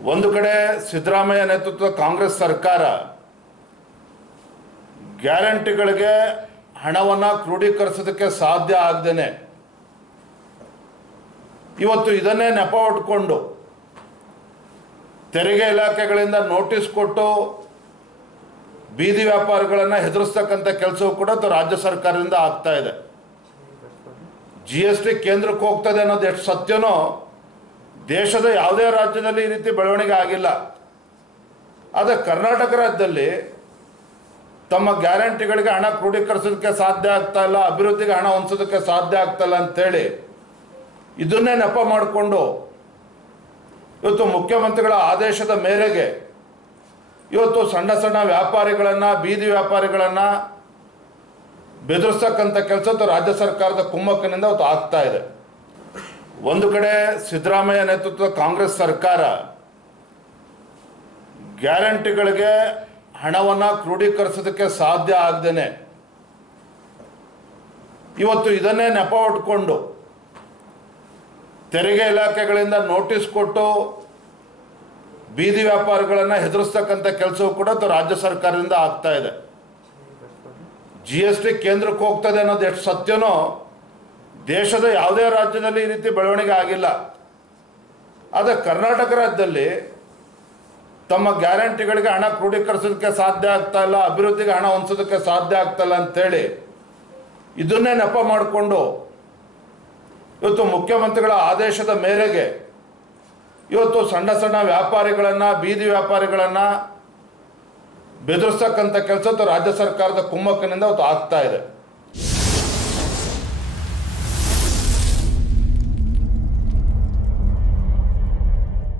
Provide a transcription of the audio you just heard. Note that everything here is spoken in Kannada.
ಒಂದು ಕಡೆ ಸಿದ್ದರಾಮಯ್ಯ ನೇತೃತ್ವದ ಕಾಂಗ್ರೆಸ್ ಸರ್ಕಾರ ಗ್ಯಾರಂಟಿಗಳಿಗೆ ಹಣವನ್ನು ಕ್ರೋಢೀಕರಿಸೋದಕ್ಕೆ ಸಾಧ್ಯ ಆಗದೇನೆ ಇವತ್ತು ಇದನ್ನೇ ನೆಪ ಹೊಡ್ಕೊಂಡು ತೆರಿಗೆ ಇಲಾಖೆಗಳಿಂದ ನೋಟಿಸ್ ಕೊಟ್ಟು ಬೀದಿ ವ್ಯಾಪಾರಿಗಳನ್ನು ಹೆದರಿಸ್ತಕ್ಕಂಥ ಕೆಲಸವೂ ಕೂಡ ರಾಜ್ಯ ಸರ್ಕಾರದಿಂದ ಆಗ್ತಾ ಇದೆ. GST ಕೇಂದ್ರಕ್ಕೆ ಹೋಗ್ತದೆ ಅನ್ನೋದು ಎಷ್ಟು ಸತ್ಯನೋ ದೇಶದ ಯಾವುದೇ ರಾಜ್ಯದಲ್ಲಿ ಈ ರೀತಿ ಬೆಳವಣಿಗೆ ಆಗಿಲ್ಲ. ಆದರೆ ಕರ್ನಾಟಕ ರಾಜ್ಯದಲ್ಲಿ ತಮ್ಮ ಗ್ಯಾರಂಟಿಗಳಿಗೆ ಹಣ ಕ್ರೋಢೀಕರಿಸೋದಕ್ಕೆ ಸಾಧ್ಯ ಆಗ್ತಾ ಇಲ್ಲ, ಅಭಿವೃದ್ಧಿಗೆ ಹಣ ಹೊಂದಿಸೋದಕ್ಕೆ ಸಾಧ್ಯ ಆಗ್ತಾ ಇಲ್ಲ ಅಂತೇಳಿ ಇದನ್ನೇ ನೆಪ ಮಾಡಿಕೊಂಡು ಇವತ್ತು ಮುಖ್ಯಮಂತ್ರಿಗಳ ಆದೇಶದ ಮೇರೆಗೆ ಇವತ್ತು ಸಣ್ಣ ಸಣ್ಣ ವ್ಯಾಪಾರಿಗಳನ್ನು, ಬೀದಿ ವ್ಯಾಪಾರಿಗಳನ್ನು ಬೆದರಿಸ್ತಕ್ಕಂಥ ಕೆಲಸ ರಾಜ್ಯ ಸರ್ಕಾರದ ಕುಮ್ಮಕ್ಕಿನಿಂದ ಇವತ್ತು ಆಗ್ತಾ ಇದೆ. ಒಂದು ಕಡೆ ಸಿದ್ದರಾಮಯ್ಯ ನೇತೃತ್ವದ ಕಾಂಗ್ರೆಸ್ ಸರ್ಕಾರ ಗ್ಯಾರಂಟಿಗಳಿಗೆ ಹಣವನ್ನು ಕ್ರೋಢೀಕರಿಸೋದಕ್ಕೆ ಸಾಧ್ಯ ಆಗದೇನೆ ಇವತ್ತು ಇದನ್ನೇ ನೆಪ ಹೊಡ್ಕೊಂಡು ತೆರಿಗೆ ಇಲಾಖೆಗಳಿಂದ ನೋಟಿಸ್ ಕೊಟ್ಟು ಬೀದಿ ವ್ಯಾಪಾರಿಗಳನ್ನು ಹೆದರಿಸ್ತಕ್ಕಂಥ ಕೆಲಸವೂ ಕೂಡ ರಾಜ್ಯ ಸರ್ಕಾರದಿಂದ ಆಗ್ತಾ ಇದೆ. GST ಕೇಂದ್ರಕ್ಕೆ ಹೋಗ್ತದೆ ಅನ್ನೋದು ಎಷ್ಟು ಸತ್ಯನೋ ದೇಶದ ಯಾವುದೇ ರಾಜ್ಯದಲ್ಲಿ ಈ ರೀತಿ ಬೆಳವಣಿಗೆ ಆಗಿಲ್ಲ. ಆದರೆ ಕರ್ನಾಟಕ ರಾಜ್ಯದಲ್ಲಿ ತಮ್ಮ ಗ್ಯಾರಂಟಿಗಳಿಗೆ ಹಣ ಕ್ರೋಢೀಕರಿಸೋದಕ್ಕೆ ಸಾಧ್ಯ ಆಗ್ತಾ ಇಲ್ಲ, ಅಭಿವೃದ್ಧಿಗೆ ಹಣ ಹೊಂದಿಸೋದಕ್ಕೆ ಸಾಧ್ಯ ಆಗ್ತಾ ಇಲ್ಲ ಅಂತೇಳಿ ಇದನ್ನೇ ನೆಪ ಮಾಡಿಕೊಂಡು ಇವತ್ತು ಮುಖ್ಯಮಂತ್ರಿಗಳ ಆದೇಶದ ಮೇರೆಗೆ ಇವತ್ತು ಸಣ್ಣ ಸಣ್ಣ ವ್ಯಾಪಾರಿಗಳನ್ನು, ಬೀದಿ ವ್ಯಾಪಾರಿಗಳನ್ನು ಬೆದರಿಸ್ತಕ್ಕಂಥ ಕೆಲಸ ರಾಜ್ಯ ಸರ್ಕಾರದ ಕುಮ್ಮಕ್ಕಿನಿಂದ ಇವತ್ತು ಆಗ್ತಾ ಇದೆ.